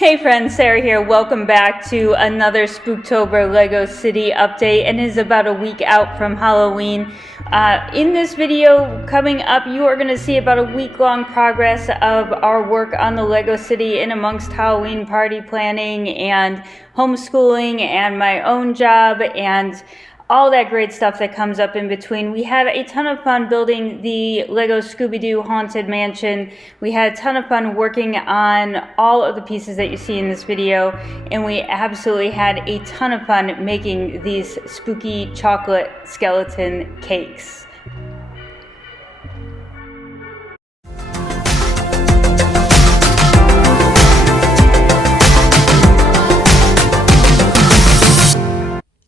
Hey friends, Sarah here. Welcome back to another Spooktober Lego City update, and it is about a week out from Halloween. In this video coming up, you are going to see about a week-long progress of our work on the Lego City in amongst Halloween party planning and homeschooling and my own job and all that great stuff that comes up in between. We had a ton of fun building the Lego Scooby-Doo Haunted Mansion. We had a ton of fun working on all of the pieces that you see in this video, and we absolutely had a ton of fun making these spooky chocolate skeleton cakes.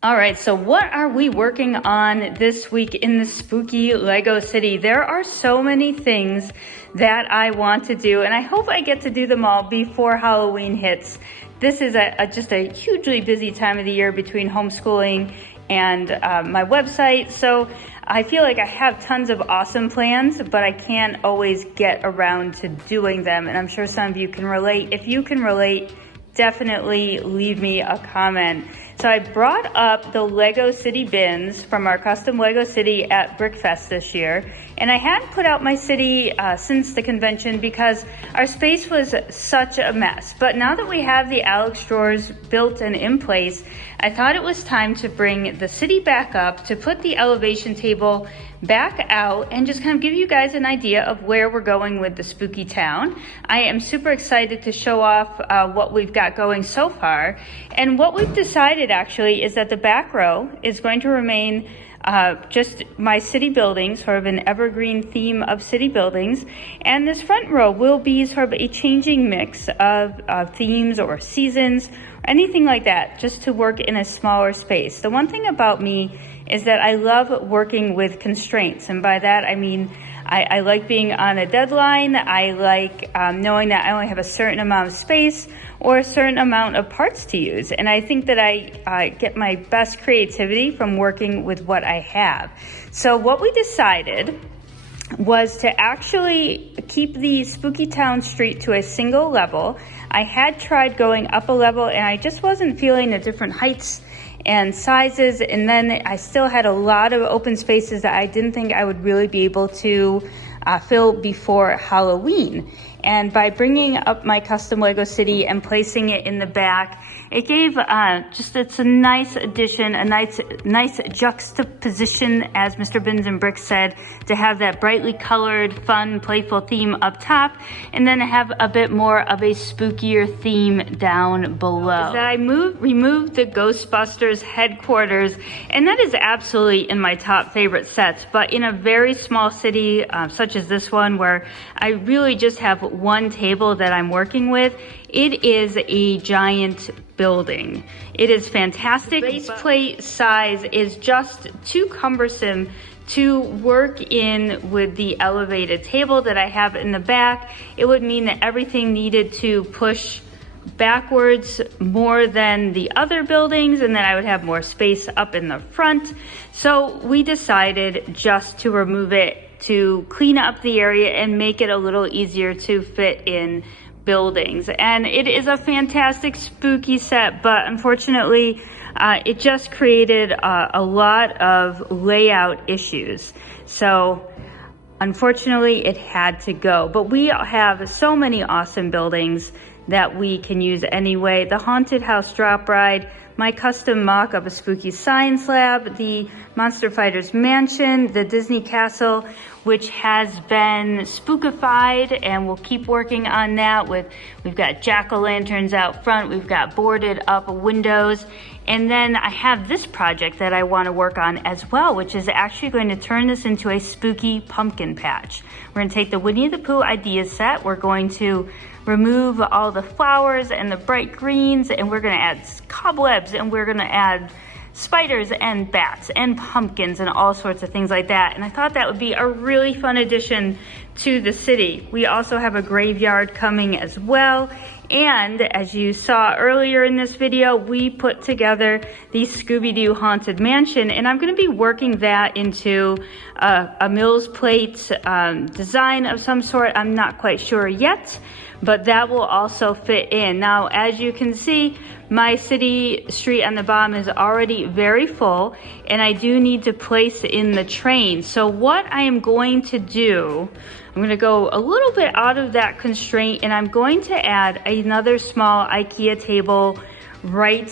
All right, so what are we working on this week in the spooky Lego City? There are so many things that I want to do, and I hope I get to do them all before Halloween hits. This is just a hugely busy time of the year between homeschooling and my website, so I feel like I have tons of awesome plans, but I can't always get around to doing them, and I'm sure some of you can relate. If you can relate, definitely leave me a comment. So I brought up the Lego City bins from our custom Lego City at Brickfest this year, and I hadn't put out my city since the convention because our space was such a mess. But now that we have the Alex drawers built and in place, I thought it was time to bring the city back up, to put the elevation table back out and just kind of give you guys an idea of where we're going with the spooky town. I am super excited to show off what we've got going so far. And what we've decided actually is that the back row is going to remain just my city buildings, sort of an evergreen theme of city buildings. And this front row will be sort of a changing mix of themes or seasons, anything like that, just to work in a smaller space. The one thing about me is that I love working with constraints, and by that I mean I like being on a deadline. I like knowing that I only have a certain amount of space or a certain amount of parts to use, and I think that I get my best creativity from working with what I have. So what we decided was to actually keep the Spooky Town Street to a single level. I had tried going up a level and I just wasn't feeling the different heights and sizes, and then I still had a lot of open spaces that I didn't think I would really be able to fill before Halloween. And by bringing up my custom Lego City and placing it in the back, it gave it's a nice addition, a nice juxtaposition, as Mr. Bins and Bricks said, to have that brightly colored, fun, playful theme up top, and then have a bit more of a spookier theme down below. I removed the Ghostbusters headquarters, and that is absolutely in my top favorite sets, but in a very small city such as this one, where I really just have one table that I'm working with, it is a giant building. It is fantastic. Base plate size is just too cumbersome to work in with the elevated table that I have in the back. It would mean that everything needed to push backwards more than the other buildings, and then I would have more space up in the front. So we decided just to remove it, to clean up the area and make it a little easier to fit in buildings. And it is a fantastic spooky set, but unfortunately it just created a lot of layout issues. So unfortunately it had to go, but we have so many awesome buildings that we can use anyway. The Haunted House Drop Ride, my custom mock of a spooky science lab, the Monster Fighters Mansion, the Disney Castle, which has been spookified, and we'll keep working on that. We've got jack-o'-lanterns out front, we've got boarded up windows, and then I have this project that I want to work on as well, which is actually going to turn this into a spooky pumpkin patch. We're going to take the Winnie the Pooh idea set, we're going to remove all the flowers and the bright greens, and we're going to add cobwebs, and we're going to add spiders and bats and pumpkins and all sorts of things like that. And I thought that would be a really fun addition to the city. We also have a graveyard coming as well. And as you saw earlier in this video, we put together the Scooby-Doo Haunted Mansion, and I'm going to be working that into a Mills plate design of some sort. I'm not quite sure yet, but that will also fit in. Now, as you can see, my city street on the bottom is already very full, and I do need to place in the train. So what I am going to do, I'm going to go a little bit out of that constraint, and I'm going to add another small IKEA table right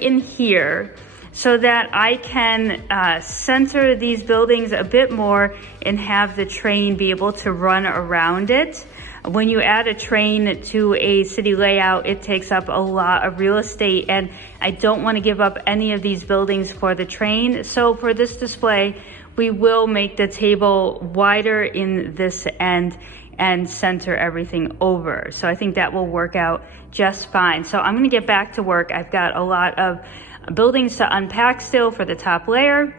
in here, so that I can center these buildings a bit more and have the train be able to run around it. When you add a train to a city layout, it takes up a lot of real estate, and I don't want to give up any of these buildings for the train. So for this display, we will make the table wider in this end and center everything over. So I think that will work out just fine. So I'm going to get back to work. I've got a lot of buildings to unpack still for the top layer.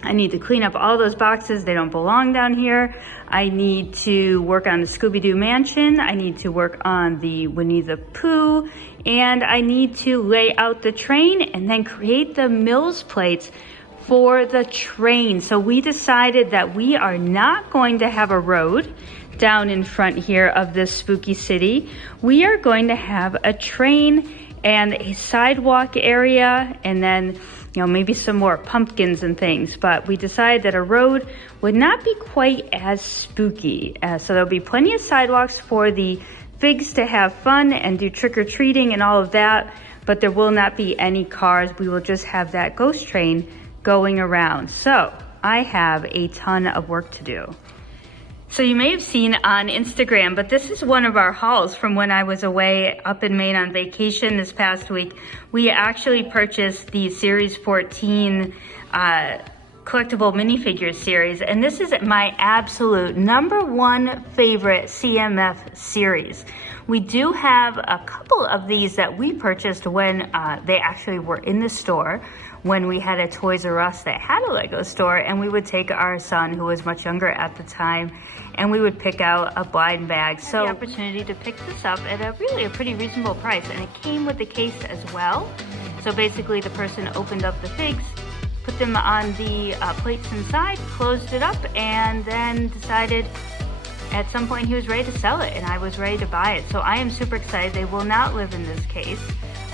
I need to clean up all those boxes. They don't belong down here. I need to work on the Scooby-Doo mansion. I need to work on the Winnie the Pooh. And I need to lay out the train and then create the Mills plates for the train. So we decided that we are not going to have a road down in front here of this spooky city. We are going to have a train and a sidewalk area, and then maybe some more pumpkins and things. But we decided that a road would not be quite as spooky. So there'll be plenty of sidewalks for the figs to have fun and do trick-or-treating and all of that, but there will not be any cars. We will just have that ghost train going around. So I have a ton of work to do. So you may have seen on Instagram, but this is one of our hauls from when I was away up in Maine on vacation this past week. We actually purchased the Series 14 collectible minifigures series, and this is my absolute #1 favorite CMF series. We do have a couple of these that we purchased when they actually were in the store, when we had a Toys R Us that had a Lego store, and we would take our son, who was much younger at the time, and we would pick out a blind bag. So the opportunity to pick this up at a pretty reasonable price, and it came with the case as well. So basically the person opened up the figs, put them on the plates inside, closed it up, and then decided at some point he was ready to sell it, and I was ready to buy it. So I am super excited. They will not live in this case.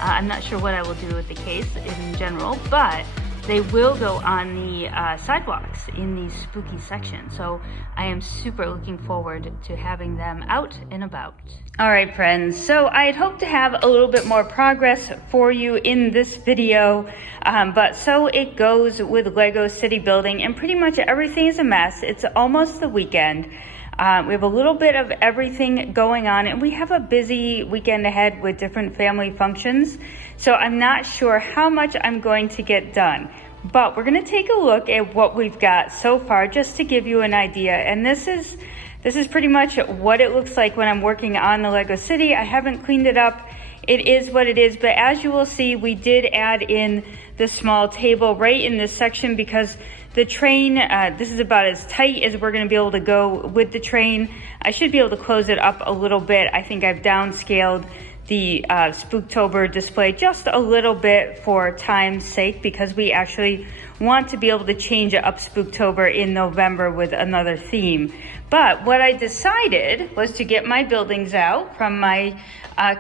I'm not sure what I will do with the case in general, but they will go on the sidewalks in the spooky section. So I am super looking forward to having them out and about. All right, friends. So I had hoped to have a little bit more progress for you in this video, but so it goes with Lego city building, and pretty much everything is a mess. It's almost the weekend. We have a little bit of everything going on, and we have a busy weekend ahead with different family functions. So I'm not sure how much I'm going to get done, but we're going to take a look at what we've got so far just to give you an idea. And this is pretty much what it looks like when I'm working on the Lego City. I haven't cleaned it up. It is what it is, but as you will see, we did add in the small table right in this section because the train, this is about as tight as we're going to be able to go with the train. I should be able to close it up a little bit. I think I've downscaled the Spooktober display just a little bit for time's sake, because we actually want to be able to change up Spooktober in November with another theme. But what I decided was to get my buildings out from my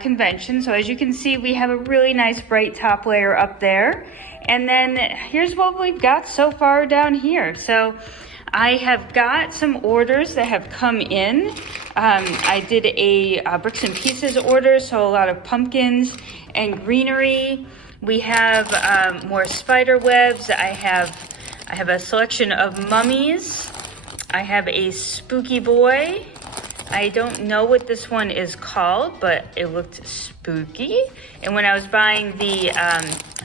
convention. So as you can see, we have a really nice bright top layer up there. And then here's what we've got so far down here. So I have got some orders that have come in. I did a bricks and pieces order, so a lot of pumpkins and greenery. We have more spider webs. I have a selection of mummies. I have a spooky boy. I don't know what this one is called, but it looked spooky. And when I was buying the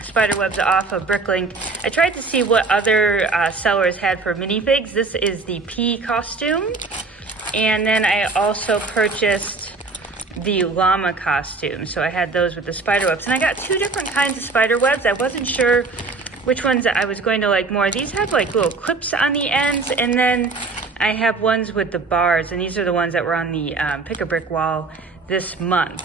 spider webs off of Bricklink, I tried to see what other sellers had for minifigs. This is the P costume. And then I also purchased the llama costume. So I had those with the spider webs. And I got 2 different kinds of spider webs. I wasn't sure which ones I was going to like more. These have like little clips on the ends, and then I have ones with the bars, and these are the ones that were on the Pick-a-Brick wall this month.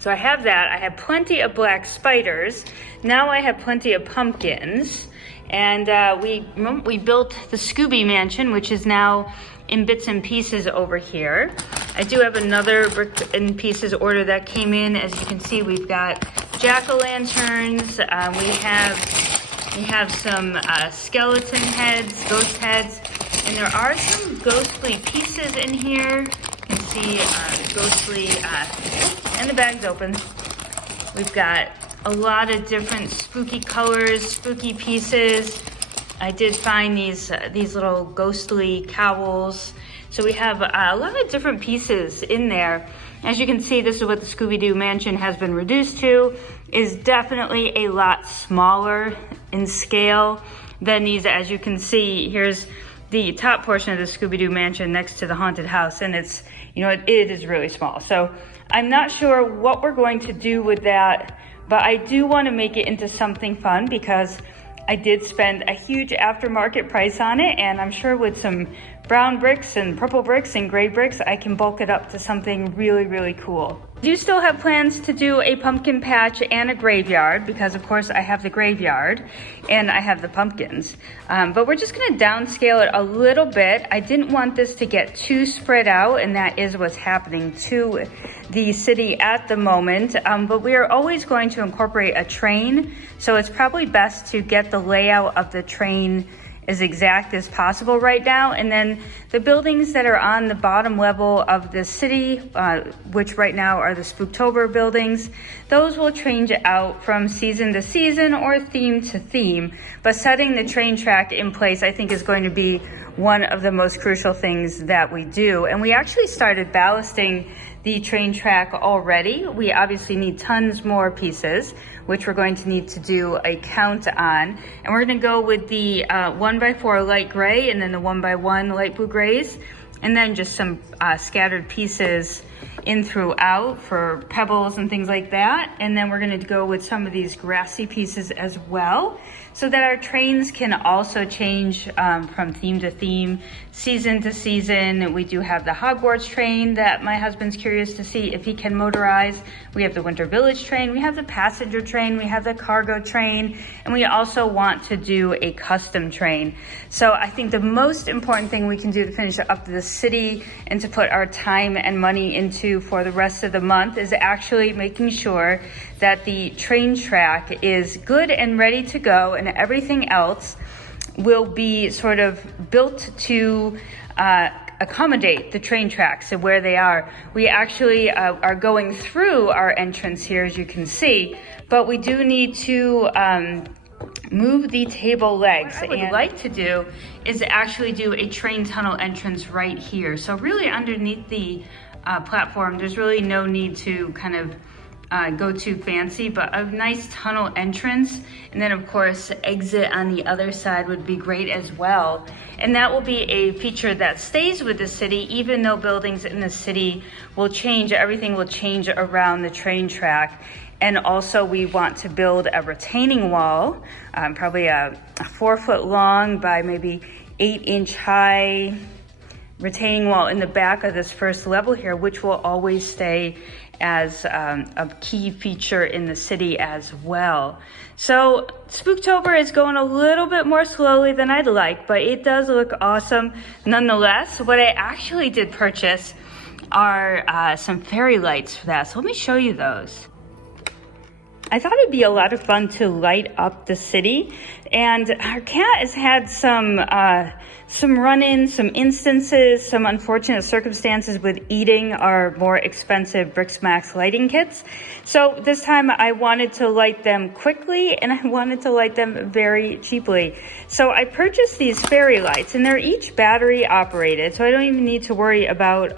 So I have that. I have plenty of black spiders. Now I have plenty of pumpkins. And we built the Scooby mansion, which is now in bits and pieces over here. I do have another brick and pieces order that came in. As you can see, we've got jack-o'-lanterns. We have some skeleton heads, ghost heads, and there are some ghostly pieces in here. You can see ghostly, and the bag's open. We've got a lot of different spooky colors, spooky pieces. I did find these little ghostly cowls. So we have a lot of different pieces in there. As you can see, this is what the Scooby-Doo mansion has been reduced to. Is definitely a lot smaller in scale than these. As you can see, here's the top portion of the Scooby-Doo mansion next to the haunted house, and it's, you know, it is really small. So I'm not sure what we're going to do with that, but I do want to make it into something fun because I did spend a huge aftermarket price on it, and I'm sure with some brown bricks and purple bricks and gray bricks, I can bulk it up to something really, really cool. I do still have plans to do a pumpkin patch and a graveyard because of course I have the graveyard and I have the pumpkins. But we're just gonna downscale it a little bit. I didn't want this to get too spread out, and that is what's happening to the city at the moment. But we are always going to incorporate a train, so it's probably best to get the layout of the train as exact as possible right now. And then the buildings that are on the bottom level of the city, which right now are the Spooktober buildings, those will change out from season to season or theme to theme. But setting the train track in place, I think, is going to be one of the most crucial things that we do. And we actually started ballasting the train track already. We obviously need tons more pieces, which we're going to need to do a count on. And we're gonna go with the 1x4 light gray and then the 1x1 light blue grays, and then just some scattered pieces in throughout for pebbles and things like that. And then we're gonna go with some of these grassy pieces as well, so that our trains can also change from theme to theme, season to season. We do have the Hogwarts train that my husband's curious to see if he can motorize. We have the Winter Village train, we have the passenger train, we have the cargo train, and we also want to do a custom train. So I think the most important thing we can do to finish up the city and to put our time and money into for the rest of the month is actually making sure that the train track is good and ready to go, and everything else will be sort of built to accommodate the train tracks and where they are. We actually are going through our entrance here, as you can see, but we do need to move the table legs. What I would like to do is actually do a train tunnel entrance right here. So really underneath the platform, there's really no need to kind of go too fancy, but a nice tunnel entrance, and then of course exit on the other side would be great as well. And that will be a feature that stays with the city, even though buildings in the city will change. Everything will change around the train track. And also we want to build a retaining wall, probably a 4 foot long by maybe 8-inch high retaining wall in the back of this first level here, which will always stay as a key feature in the city as well. So Spooktober is going a little bit more slowly than I'd like, but it does look awesome nonetheless. What I actually did purchase are some fairy lights for that. So let me show you those. I thought it'd be a lot of fun to light up the city, and our cat has had some run-ins, some instances, some unfortunate circumstances with eating our more expensive Bricks Max lighting kits. So this time I wanted to light them quickly, and I wanted to light them very cheaply. So I purchased these fairy lights, and they're each battery operated, so I don't even need to worry about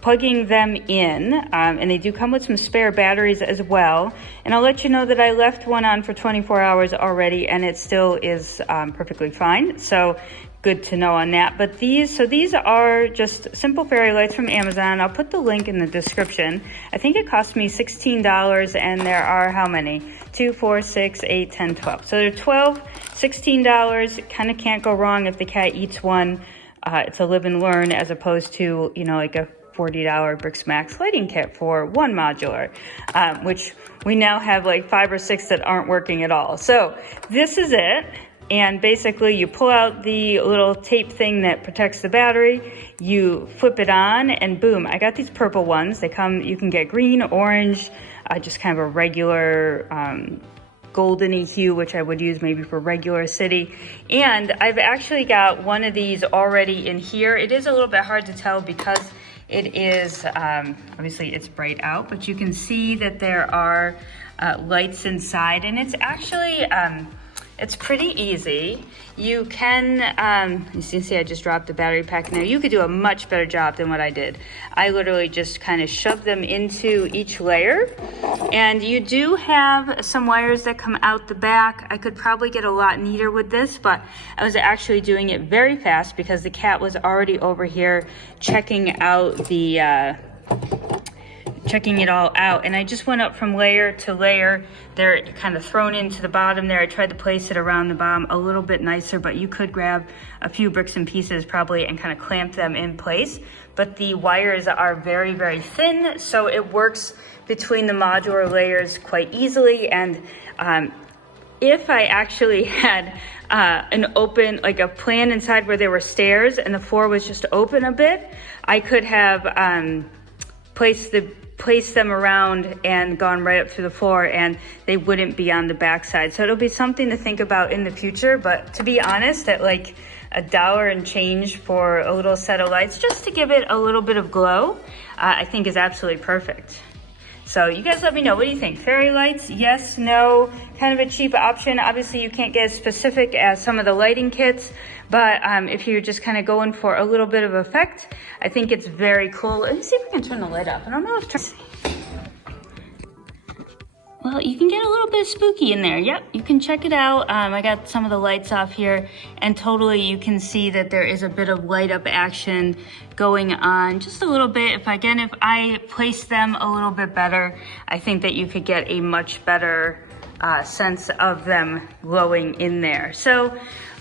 plugging them in, and they do come with some spare batteries as well. And I'll let you know that I left one on for 24 hours already, and it still is perfectly fine. So good to know on that. But these are just simple fairy lights from Amazon. I'll put the link in the description. I think it cost me $16, and there are how many? 2, 4, 6, 8, 10, 12. So they're 12, $16. Kind of can't go wrong if the cat eats one. It's a live and learn, as opposed to, you know, like a $40 Bricks Max lighting kit for one modular, which we now have like 5 or 6 that aren't working at all. So this is it. And basically you pull out the little tape thing that protects the battery, you flip it on, and boom, I got these purple ones. They come, you can get green, orange, just kind of a regular goldeny hue, which I would use maybe for regular city. And I've actually got one of these already in here. It is a little bit hard to tell because it is, obviously it's bright out, but you can see that there are lights inside, and it's actually, it's pretty easy. You can, you see I just dropped the battery pack. Now you could do a much better job than what I did. I literally just kind of shoved them into each layer. And you do have some wires that come out the back. I could probably get a lot neater with this, but I was actually doing it very fast because the cat was already over here checking out the, checking it all out, and I just went up from layer to layer. They're kind of thrown into the bottom there. I tried to place it around the bottom a little bit nicer, but you could grab a few bricks and pieces probably and kind of clamp them in place. But the wires are very, very thin, so it works between the modular layers quite easily. And if I actually had an open, like a plan inside where there were stairs and the floor was just open a bit, I could have placed them around and gone right up through the floor, and they wouldn't be on the backside. So it'll be something to think about in the future. But to be honest, at like $1 and change for a little set of lights, just to give it a little bit of glow, I think is absolutely perfect. So you guys let me know, what do you think? Fairy lights, yes, no, kind of a cheap option. Obviously you can't get as specific as some of the lighting kits, but if you're just kind of going for a little bit of effect, I think it's very cool. Let me see if we can turn the light up. I don't know if, well, you can get a little bit spooky in there. Yep, you can check it out. I got some of the lights off here, and totally you can see that there is a bit of light up action going on just a little bit. If I place them a little bit better, I think that you could get a much better sense of them glowing in there. So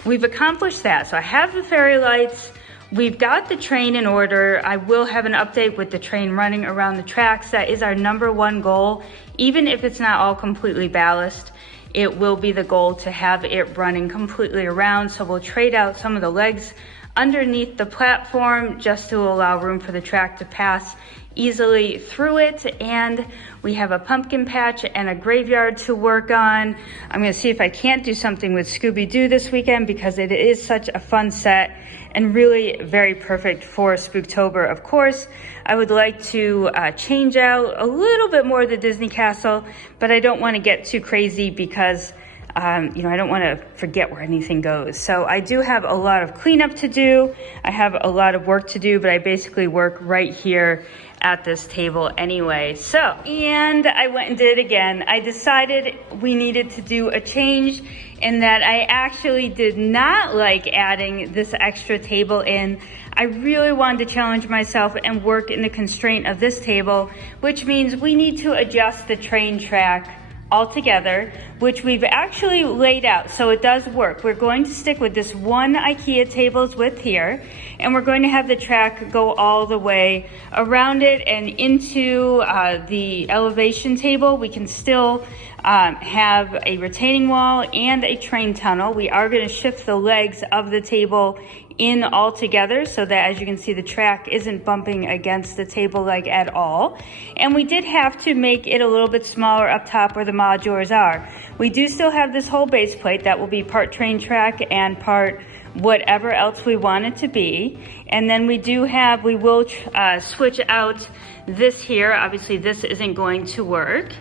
we've accomplished that. So I have the fairy lights. We've got the train in order. I will have an update with the train running around the tracks. That is our #1 goal. Even if it's not all completely ballast, it will be the goal to have it running completely around. So we'll trade out some of the legs underneath the platform just to allow room for the track to pass easily through it. And we have a pumpkin patch and a graveyard to work on. I'm gonna see if I can't do something with Scooby-Doo this weekend because it is such a fun set and really very perfect for Spooktober. Of course, I would like to change out a little bit more of the Disney Castle, but I don't want to get too crazy because I don't want to forget where anything goes. So I do have a lot of cleanup to do. I have a lot of work to do, but I basically work right here at this table anyway. So, and I went and did it again. I decided we needed to do a change in that I actually did not like adding this extra table in. I really wanted to challenge myself and work in the constraint of this table, which means we need to adjust the train track altogether, which we've actually laid out, so it does work. We're going to stick with this one IKEA table's width here, and we're going to have the track go all the way around it and into the elevation table. We can still have a retaining wall and a train tunnel. We are going to shift the legs of the table in all together so that, as you can see, the track isn't bumping against the table leg at all. And we did have to make it a little bit smaller up top where the modulars are. We do still have this whole base plate that will be part train track and part whatever else we want it to be. And then we will switch out this here. Obviously this isn't going to work.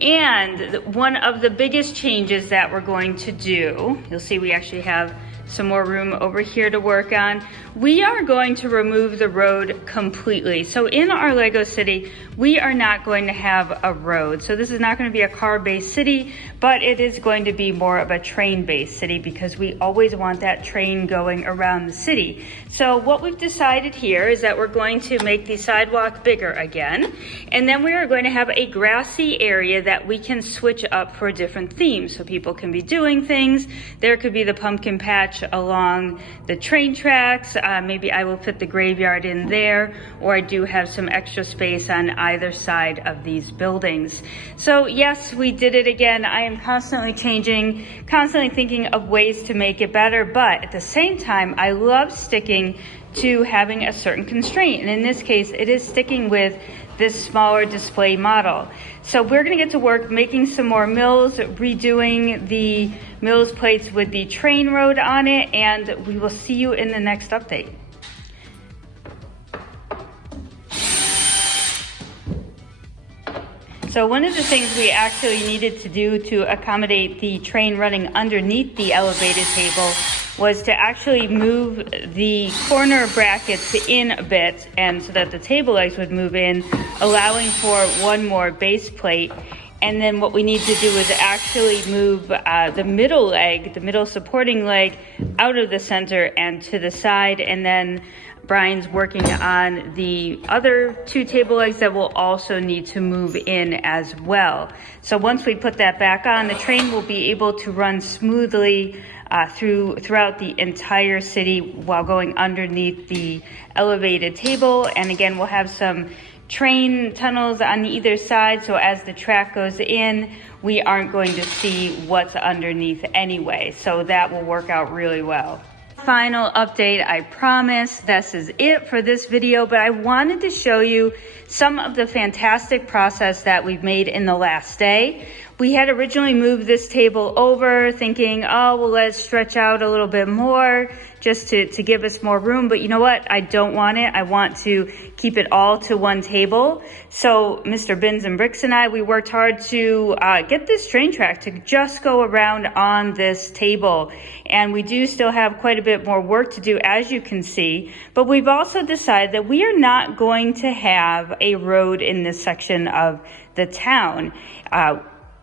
And one of the biggest changes that we're going to do, you'll see we actually have some more room over here to work on. We are going to remove the road completely. So in our Lego city, we are not going to have a road. So this is not going to be a car-based city, but it is going to be more of a train-based city because we always want that train going around the city. So what we've decided here is that we're going to make the sidewalk bigger again, and then we are going to have a grassy area that we can switch up for different themes. So people can be doing things. There could be the pumpkin patch patch along the train tracks. Maybe I will put the graveyard in there, or I do have some extra space on either side of these buildings. So yes, we did it again. I am constantly changing, constantly thinking of ways to make it better, but at the same time, I love sticking to having a certain constraint. And in this case, it is sticking with this smaller display model. So we're gonna get to work making some more mills, redoing the mills plates with the train road on it, and we will see you in the next update. So one of the things we actually needed to do to accommodate the train running underneath the elevated table was to actually move the corner brackets in a bit, and so that the table legs would move in, allowing for one more base plate. And then what we need to do is actually move the middle leg, the middle supporting leg, out of the center and to the side. And then Brian's working on the other two table legs that will also need to move in as well. So once we put that back on, the train will be able to run smoothly throughout the entire city while going underneath the elevated table. And again, we'll have some train tunnels on either side, so as the track goes in, we aren't going to see what's underneath anyway. So that will work out really well. Final update, I promise. This is it for this video, but I wanted to show you some of the fantastic process that we've made in the last day. We had originally moved this table over thinking, oh, well, let's stretch out a little bit more just to give us more room. But you know what? I don't want it. I want to keep it all to one table. So Mr. Bins and Bricks and I, we worked hard to get this train track to just go around on this table. And we do still have quite a bit more work to do, as you can see. But we've also decided that we are not going to have a road in this section of the town.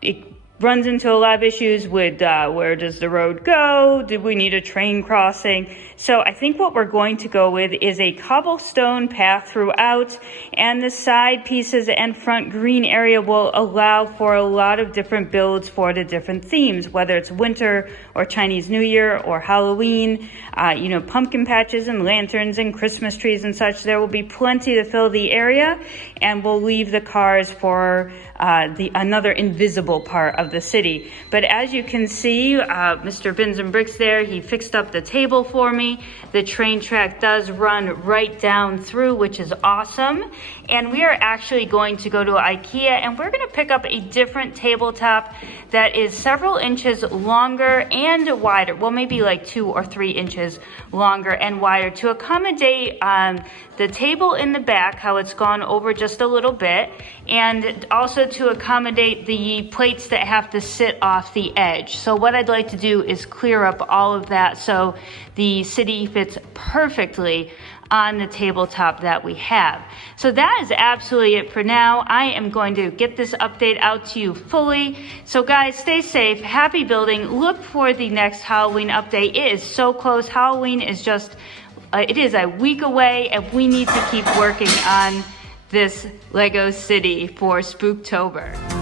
It runs into a lot of issues with where does the road go? Do we need a train crossing? So I think what we're going to go with is a cobblestone path throughout, and the side pieces and front green area will allow for a lot of different builds for the different themes, whether it's winter or Chinese New Year or Halloween, pumpkin patches and lanterns and Christmas trees and such. There will be plenty to fill the area, and we'll leave the cars for another invisible part of the city. But as you can see, Mr. Bins and Bricks there, he fixed up the table for me. The train track does run right down through, which is awesome. And we are actually going to go to IKEA, and we're going to pick up a different tabletop that is several inches longer and wider. Well, maybe like 2 or 3 inches longer and wider to accommodate the table in the back, how it's gone over just a little bit, and also to accommodate the plates that have to sit off the edge. So what I'd like to do is clear up all of that so the city fits perfectly on the tabletop that we have. So that is absolutely it for now. I am going to get this update out to you fully. So guys, stay safe, happy building. Look for the next Halloween update. It is so close. Halloween is just, it is a week away, and we need to keep working on this Lego city for Spooktober.